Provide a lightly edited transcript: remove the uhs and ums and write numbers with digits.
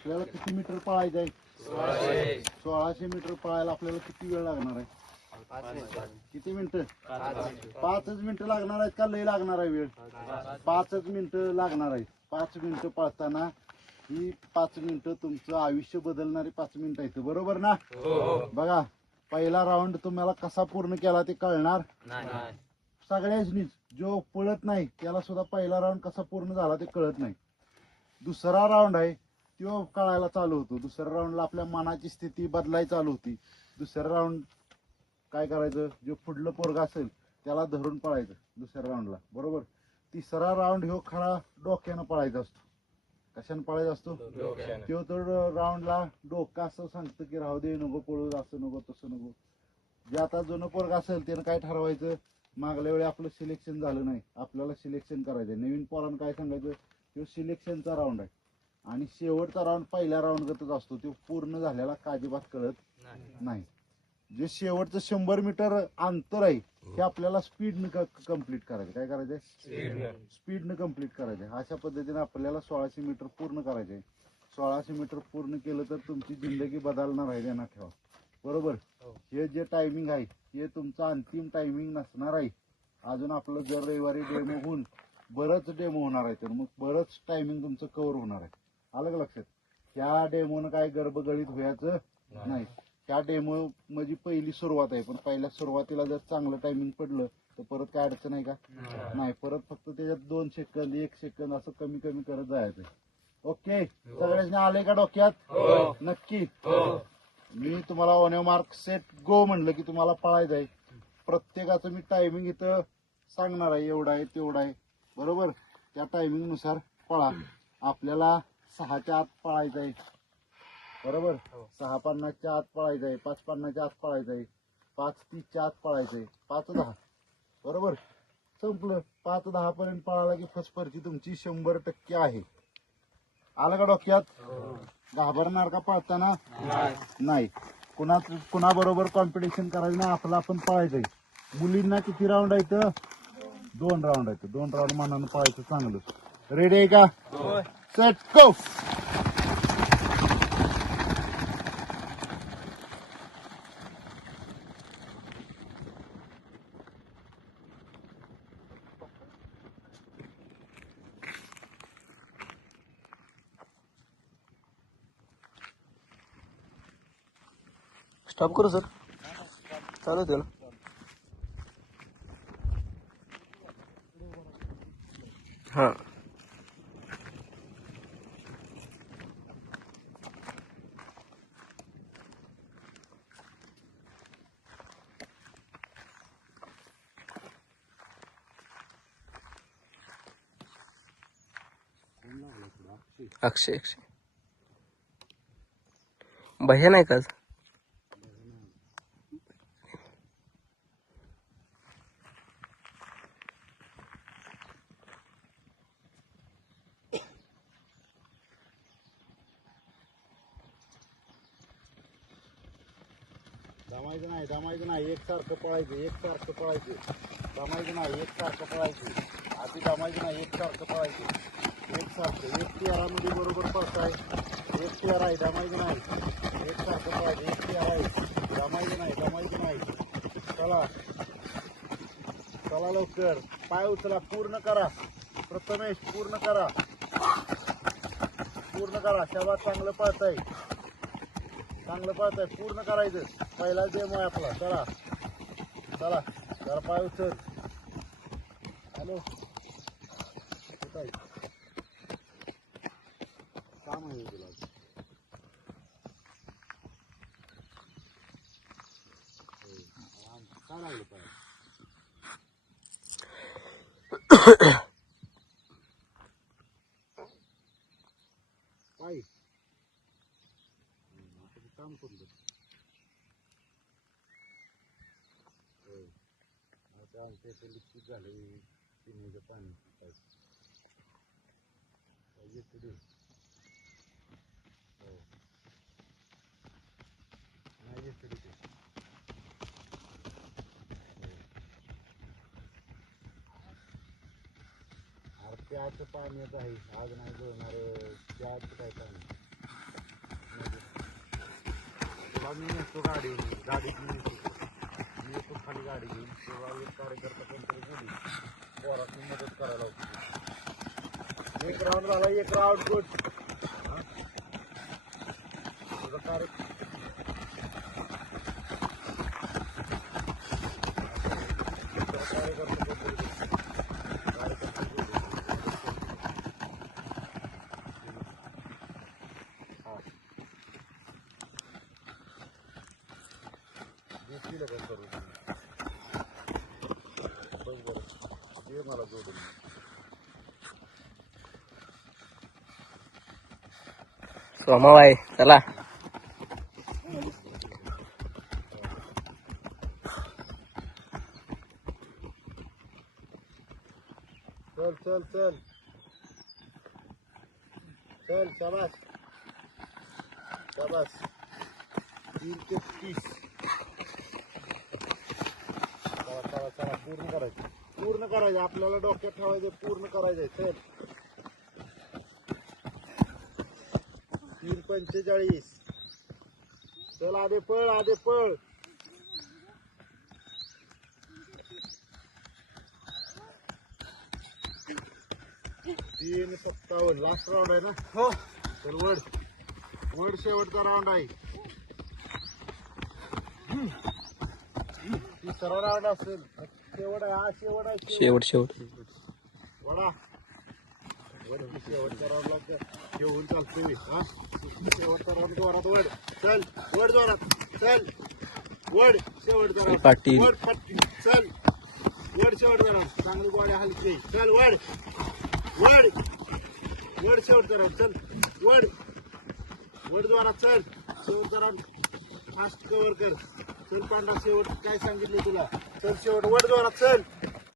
आपल्याला किती मीटर पळायचं आहे? 1600 मीटर पळायला आपल्याला किती वेळ लागणार आहे? किती मिनिटं? 5च मिनिटं लागणार आहेत का लय लागणार आहे वेळ? 5च मिनिटं लागणार आहे. 5 मिनिटं पळताना ही 5 मिनिटं तुमचं आयुष्य बदलणारी 5 मिनिटं आहेत, बरोबर ना? बघा, पहिला राऊंड तुम्हाला कसा पूर्ण केला ते कळणार सगळ्यांनीच. जो पळत नाही त्याला सुद्धा पहिला राऊंड कसा पूर्ण झाला ते कळत नाही. दुसरा राऊंड आहे तो कळायला चालू होतो. दुसऱ्या राऊंडला आपल्या मनाची स्थिती बदलायला चालू होती. दुसरा राऊंड काय करायचं, जो पुढलं पोरग असेल त्याला धरून पळायचं दुसऱ्या राऊंडला, बरोबर. तिसरा राऊंड ह्यो खरा डोक्यानं पळायचा असतो. कशाने पळायचा असतो? तो तर राऊंडला डोकं असं सांगतं की राहू दे, नको पळू, असं नको तसं नको. जे आता जुनं पोरग असेल त्यानं काय ठरवायचं, मागल्या वेळी आपलं सिलेक्शन झालं नाही, आपल्याला सिलेक्शन करायचं. नवीन पोरानं काय सांगायचं, तो सिलेक्शनचा राऊंड आहे आणि शेवटचा राऊंड पहिल्या राऊंड गतच असतो. तो पूर्ण झालेला काजीबात कळत नाही. जे शेवटचं 100 मीटर अंतर आहे हे आपल्याला स्पीडनं कम्प्लीट करायचं. काय करायचंय? स्पीडनं कम्प्लीट करायचं. अशा पद्धतीने आपल्याला 1600 मीटर पूर्ण करायचंय. 1600 मीटर पूर्ण केलं तर तुमची जिंदगी बदलणार आहे, ध्यानात ठेवा, बरोबर. हे जे टायमिंग आहे हे तुमचं अंतिम टायमिंग नसणार आहे. अजून आपलं जर रविवारी डेमो होऊन बरंच डेमो होणार आहे, तर मग बरंच टायमिंग तुमचं कव्हर होणार आहे. आलं का लक्षात? त्या डेमोनं काय गर्भगळीत व्हायचं नाही. त्या डेमो म्हणजे पहिली सुरुवात आहे, पण पहिल्या सुरुवातीला जर चांगलं टायमिंग पडलं तर परत काय अडचण आहे का? नाही. परत फक्त त्याच्यात 2 सेकंद 1 सेकंद असं कमी कमी करत जायचं. ओके, सगळ्यांनी आले का डोक्यात? नक्की. मी तुम्हाला on your mark set go म्हणलं की तुम्हाला पळायचं आहे. प्रत्येकाचं मी टायमिंग इथं सांगणार आहे, एवढा आहे तेवढा आहे, बरोबर. त्या टायमिंग नुसार पळा. आपल्याला 6च्या आत पळायचं आहे, बरोबर. 6:50च्या आत पळायचं आहे, 5:50च्या आत पळायचं आहे, 5:30च्या आत पळायचं आहे, 5:10, बरोबर. संपलं. 5:10 पर्यंत पळाला की फर्स्ट पर्ची तुमची 100% आहे. आलं का डोक्यात? घाबरणार का पळताना? नाही. कुणाबरोबर कॉम्पिटिशन करायचं नाही, आपलं आपण पळायचंय. मुलींना किती राऊंड आहेत? 2 राऊंड आहेत. 2 राऊंड मानानं पळायचं चांगलं. रेडी आहे का? Set go. स्टॉप करू सर? चालू दे ना. हां. अक्षय भैया नाही का? दमायचं नाही, एकसारखं पळायचं, एकसारखं पळायचं. दमायचं नाही, एकसारखं पळायचं. आधी दमायचं नाही, एकसारखं पळायचं, एकसारखं. 1 टीआरामध्ये बरोबर पळताय. 1 टीआर आहे, दमायचं नाही, एकसारखं पळायचं. 1 टीआर आहे, दमायचं नाही, दमायचं नाही. चला चला लवकर, पाय उचला, पूर्ण करा. प्रथमेश पूर्ण करा, पूर्ण करा. शाबास, चांगलं पळताय, चांगलं पळताय. पूर्ण करायचं. पहिला डेमो आहे आपला. चला चला, जरा पाय उचल. हॅलो, काम आहे तुला? काय लागलं पाय? पाय काम करून दे. आता आमच्या इथे लिक्विड झालं, पिण्याचं पाणी येते. हो, नाही येते ते. प्याचं पाणी आहे, आज नाही जोडणार. प्याचं काय पाणी मी येतो गाडी घेऊन मी येतो खाली गाडी घेऊन तेव्हा एक कार्यकर्ता कोणतरी गेली पोराची मदत करायला होती. एक राऊंड झाला, एक राऊंड गुड. तुझं कार्यकर्ता मला जोडून सोमाबाई चला. चल चल चल चल. शाबास शाबास. 3 ते 30. चला चला चला. पूर्ण करायचं आपल्याला डोक्यात ठेवायचं. पूर्ण करायचंय. चल. 3:45. चल आधे पळ. 3:57. लास्ट राऊंड आहे ना. हो. चल वड शेवटचा राऊंड आहे. तिसरा राऊंड असेल. शेवट आहे. हा शेवट आहे. शेवट वडा शेवटच्या राऊंडला घेऊन चालतो मी. हा शेवटचा राऊंड जोरात वड. चल वड जोरात. चल वड शेवटचा राऊंड. पाटील. वड पाटील. चल वड शेवटचा राऊंड. चांगली बॉडी हलकी. चल वड शेवटचा राऊंड. चल वड जोरात. चल शेवटचा राऊंड फास्ट कव्हर कर. चल पांढरा शेवट काय सांगितलं तुला. चल शेवट वड जोरात. चल